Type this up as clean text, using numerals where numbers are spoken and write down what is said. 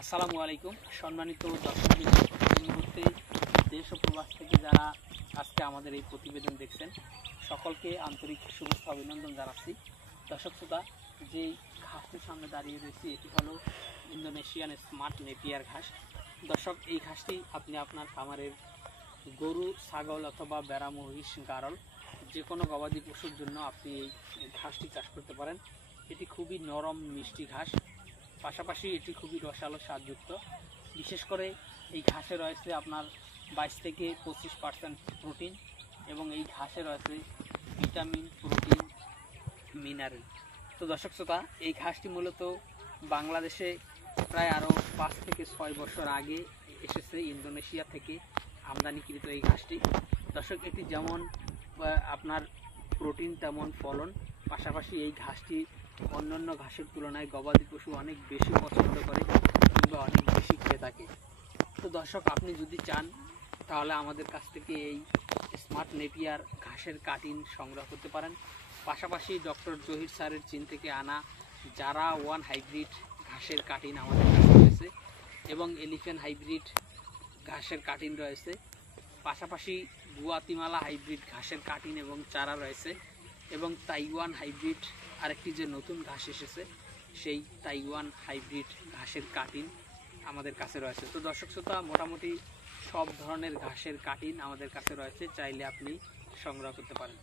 আসসালামু আলাইকুম সম্মানিত দর্শকবৃন্দ, এই মুহূর্তে দেশ ও প্রবাস থেকে যারা আজকে আমাদের এই প্রতিবেদন দেখছেন সকলকে আন্তরিক শুভেচ্ছা অভিনন্দন জানাচ্ছি। দর্শক শ্রোতা, যে ঘাসটির সামনে দাঁড়িয়ে রয়েছি এটি হলো ইন্দোনেশিয়ান স্মার্ট নেপিয়ার ঘাস। দর্শক, এই ঘাসটি আপনি আপনার খামারের গরু, ছাগল অথবা বেড়া, মহিষ, গারল যে কোনো গবাদি পশুর জন্য আপনি এই ঘাসটি চাষ করতে পারেন। এটি খুবই নরম মিষ্টি ঘাস, পাশাপাশি এটি খুবই রসালো স্বাদযুক্ত। বিশেষ করে এই ঘাসে রয়েছে আপনার 22 থেকে 25% প্রোটিন এবং এই ঘাসে রয়েছে ভিটামিন, প্রোটিন, মিনারেল। তো দর্শক শ্রোতা, এই ঘাসটি মূলত বাংলাদেশে প্রায় আরও 5 থেকে 6 বছর আগে এসেছে ইন্দোনেশিয়া থেকে আমদানিকৃত এই ঘাসটি। দর্শক, এটি যেমন আপনার প্রোটিন তেমন ফলন, পাশাপাশি এই ঘাসটি অন্যান্য ঘাসের তুলনায় গবাদি পশু অনেক বেশি পছন্দ করে কিংবা অনেক বেশি খেয়ে থাকে। তো দর্শক, আপনি যদি চান তাহলে আমাদের কাছ থেকে এই স্মার্ট নেপিয়ার ঘাসের কাটিং সংগ্রহ করতে পারেন। পাশাপাশি ডক্টর জহির স্যারের চীন থেকে আনা জারা ওয়ান হাইব্রিড ঘাসের কাটিং আমাদের কাছে রয়েছে এবং এলিফ্যান্ট হাইব্রিড ঘাসের কাটিং রয়েছে। পাশাপাশি গুয়াতিমালা হাইব্রিড ঘাসের কাটিং এবং চারা রয়েছে এবং তাইওয়ান হাইব্রিড আরেকটি যে নতুন ঘাস এসেছে সেই তাইওয়ান হাইব্রিড ঘাসের কাটিং আমাদের কাছে রয়েছে। তো দর্শক শ্রোতা, মোটামুটি সব ধরনের ঘাসের কাটিং আমাদের কাছে রয়েছে, চাইলে আপনি সংগ্রহ করতে পারেন।